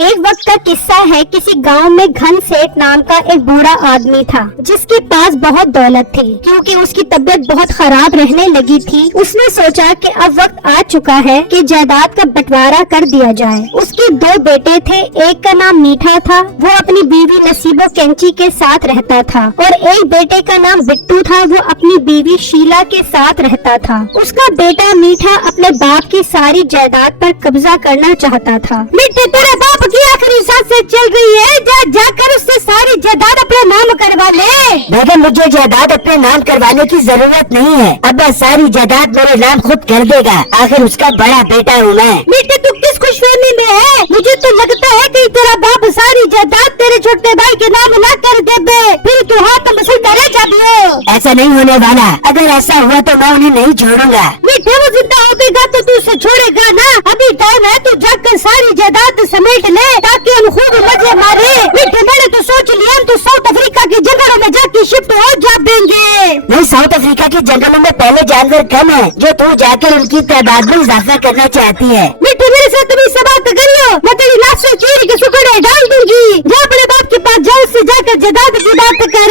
ایک وقت کا قصہ ہے، کسی گاؤں میں گھن سیٹ نام کا ایک بوڑھا آدمی تھا جس کے پاس بہت دولت تھی۔ کیونکہ اس کی طبیعت بہت خراب رہنے لگی تھی، اس نے سوچا کہ اب وقت آ چکا ہے کہ جائیداد کا بٹوارا کر دیا جائے۔ اس کے دو بیٹے تھے، ایک کا نام میٹھا تھا، وہ اپنی بیوی نصیب و کینچی کے ساتھ رہتا تھا، اور ایک بیٹے کا نام بٹو تھا، وہ اپنی بیوی شیلا کے ساتھ رہتا تھا۔ اس کا بیٹا میٹھا اپنے باپ کی ساری جائیداد پر قبضہ کرنا چاہتا تھا۔ میٹھے، تیرے باپ کی آخری سانسیں چل رہی ہے، جا کر اس سے ساری جائیداد اپنے نام کروا لے۔ بیگم، مجھے جائیداد اپنے نام کروانے کی ضرورت نہیں ہے، ابا ساری جائیداد میرے نام خود کر دے گا، آخر اس کا بڑا بیٹا ہوں میں۔ میٹھے، تو کس خوش فہمی میں ہے؟ مجھے تو لگتا ہے کہ تیرا باپ ساری جائیداد تیرے چھوٹے بھائی کے نام نہ کر دے بے، پھر تو ہاتھ مسلتا رہ جائے۔ ایسا نہیں ہونے والا، اگر ایسا ہوا تو میں انہیں نہیں چھوڑوں گا۔ میٹھے، وہ زندہ ہوگے گا تو تو اسے چھوڑے گا نا؟ ابھی ٹائم ہے، تو جا کر ساری جائیداد سمیٹ لے تاکہ ہم خوب مزے مارے۔ میٹھے، میں نے تو سوچ لیا ہم تو ساؤتھ افریقہ کے جنگلوں میں جا کے شفٹ ہو جا دیں گے۔ نہیں، ساؤتھ افریقہ کے جنگلوں میں پہلے جانور کم ہیں جو تو جا کر ان کی تعداد میں اضافہ کرنا چاہتی ہے۔ میٹھے، میرے ساتھ تمہیں سوال کریو، میں تیری لاش سے چیری کے سکڑے ڈال دوں گی۔ جا اپنے باپ کے پاس جا، اس سے جا کر جائیداد کی بات کر۔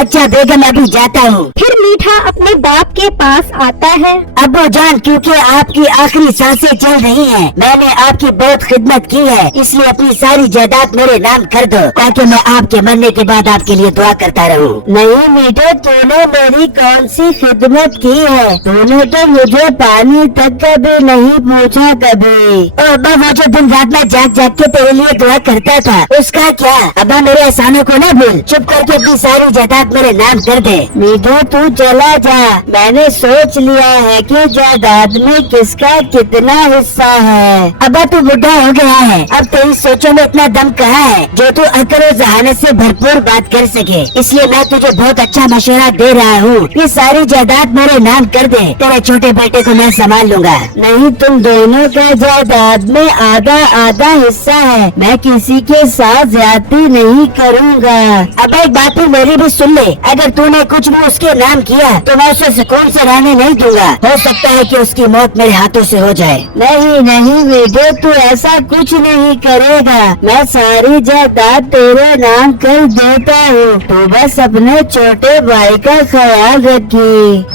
اچھا بیگم، ابھی جاتا ہوں۔ پھر میٹھا اپنے باپ کے پاس آتا ہے۔ ابو جان، کیونکہ آپ کی آخری سانسیں چل رہی ہیں، میں نے آپ کی بہت خدمت کی ہے، اس لیے اپنی ساری جائیداد میرے نام کر دو تاکہ میں آپ کے مرنے کے بعد آپ کے لیے دعا کرتا رہوں۔ نہیں میٹھے، تو نے میری کون سی خدمت کی ہے؟ تو نے تو مجھے پانی تک کبھی نہیں پوچھا کبھی۔ ابا، وہ جو دن رات میں جاگ جاگ کے تیرے لیے دعا کرتا تھا، اس کا کیا؟ ابا، میرے احسانوں کو نہ بھول، چپ کر کے اپنی ساری جائیداد میرے نام کر دے۔ میٹھے، تو چلا جا، میں نے سوچ لیا ہے کہ جائیداد میں کس کا کتنا حصہ ہے۔ ابا، تو بڈھا ہو گیا ہے، اب تیری سوچوں میں اتنا دم کہاں ہے جو تو عقل و ذہانت سے بھرپور بات کر سکے، اس لیے میں تجھے بہت اچھا مشورہ دے رہا ہوں، یہ ساری جائیداد میرے نام کر دے، تیرے چھوٹے بیٹے کو میں سنبھال لوں گا۔ نہیں، تم دونوں کا جائیداد میں آدھا آدھا حصہ ہے، میں کسی کے ساتھ زیادتی نہیں کروں گا۔ اب ایک بات تو میری بھی سن لے، اگر تو نے کچھ بھی اس کے نام کیا تو میں اسے سکون سے رہنے نہیں دوں گا، ہو سکتا ہے کہ اس کی موت میرے ہاتھوں سے ہو جائے۔ نہیں بیٹے، تو ایسا کچھ نہیں کرے گا، میں ساری جائیداد تیرے نام کر دیتا ہوں، تو بس اپنے چھوٹے بھائی کا خیال رکھی۔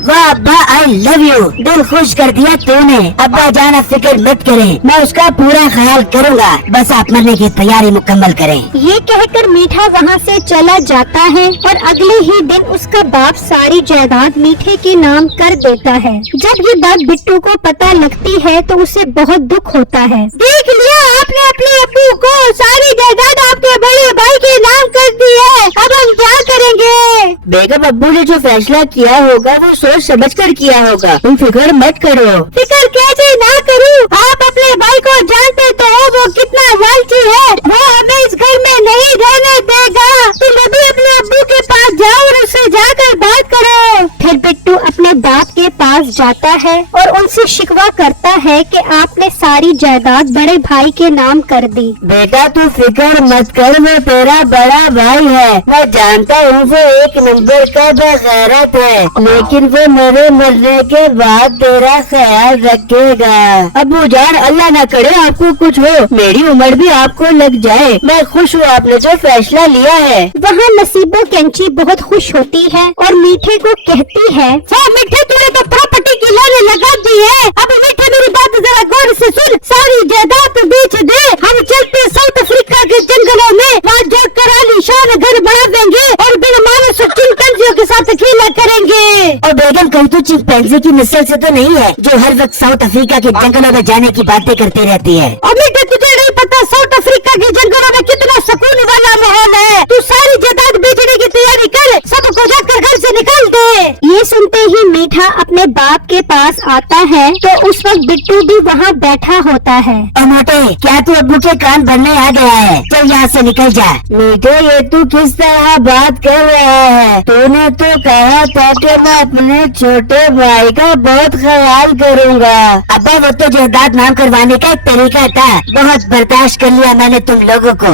واہ ابا، آئی لو یو، دل خوش کر دیا تو نے۔ ابا جان، آپ فکر مت کریں، میں اس کا پورا خیال کروں گا، بس آپ مرنے کی تیاری مکمل کریں۔ یہ کہہ کر میٹھا وہاں سے چلا جاتا ہے، اور اگلے ہی دن اس کا باپ ساری جائیداد میٹھے کے نام کر دیتا ہے۔ جب یہ بات بٹو کو پتہ لگتی ہے تو اسے بہت دکھ ہوتا ہے۔ دیکھ لیا آپ نے اپنے ابو کو ساری جائیداد آپ کے بڑے بھائی کے نام کر دی ہے، اب ہم کیا کریں گے؟ بیگم، ابو نے جو فیصلہ کیا ہوگا وہ سوچ سمجھ کر کیا ہوگا، تم فکر مت کرو۔ فکر کیسے نہ کروں؟ آپ اپنے بھائی کو جانتے تو ہو وہ کتنا لالچی ہے، وہ ہمیں اس گھر میں نہیں رہنے دے گا۔ تم ابھی اپنے ابو کے پاس جاؤ اور اس سے جا کر بات کرو۔ پھر بٹو اپنے باپ کے پاس جاتا ہے اور ان سے شکوہ کرتا ہے کہ آپ نے ساری جائیداد بڑے بھائی کے نام کر دی۔ بیٹا، تو فکر مت کر، وہ تیرا بڑا بھائی ہے، میں جانتا ہوں وہ ایک نمبر کا بغیرت ہے، لیکن وہ میرے مرنے کے بعد تیرا خیال رکھے گا۔ ابو جان، اللہ نہ کرے آپ کو کچھ ہو، میری عمر بھی آپ کو لگ جائے، میں خوش ہوں آپ نے جو فیصلہ لیا ہے۔ وہاں نصیب و کینچی بہت خوش ہوتی ہے اور میٹھے کو کہتی ہے، میٹھے، تو نے تو پراپرٹی کی لانے لگا دی ہے، اب میٹھے میری بات ذرا غور سے سن، ساری جائیداد بیچ دے، ہم چلتے ساؤتھ افریقہ کے جنگلوں میں، وہاں جا کر عالیشان گھر بنا دیں گے اور بن مانوس چمپینزیوں کے ساتھ کھیلا کریں گے۔ اور بیگم، کہیں تو چمپینزی کی نسل سے تو نہیں ہے جو ہر وقت ساؤتھ افریقہ کے جنگلوں میں جانے کی باتیں کرتی رہتی ہے؟ اور میٹھے، تجھے نہیں پتا ساؤتھ افریقہ کے جنگلوں میں کتنا سکون والا ماحول ہے، تو ساری جائیداد بیچنے کی تیاری کر، سب کو جا کر گھر سے نکال دے۔ یہ سنتے ہی میٹھا اپنے باپ کے پاس آتا ہے تو اس وقت بٹو بھی وہاں بیٹھا ہوتا ہے۔ اور موٹے، کیا تو ابو کے کان بھرنے آ گیا ہے؟ چل یہاں سے نکل جا۔ میٹھے، یہ تو کس طرح بات کر رہا ہے؟ تو نے تو کہا تھا کہ میں اپنے چھوٹے بھائی کا بہت خیال کروں گا۔ ابا، وہ تو جائیداد نام کروانے کا ایک طریقہ تھا، بہت برداشت کر لیا میں نے تم لوگوں کو،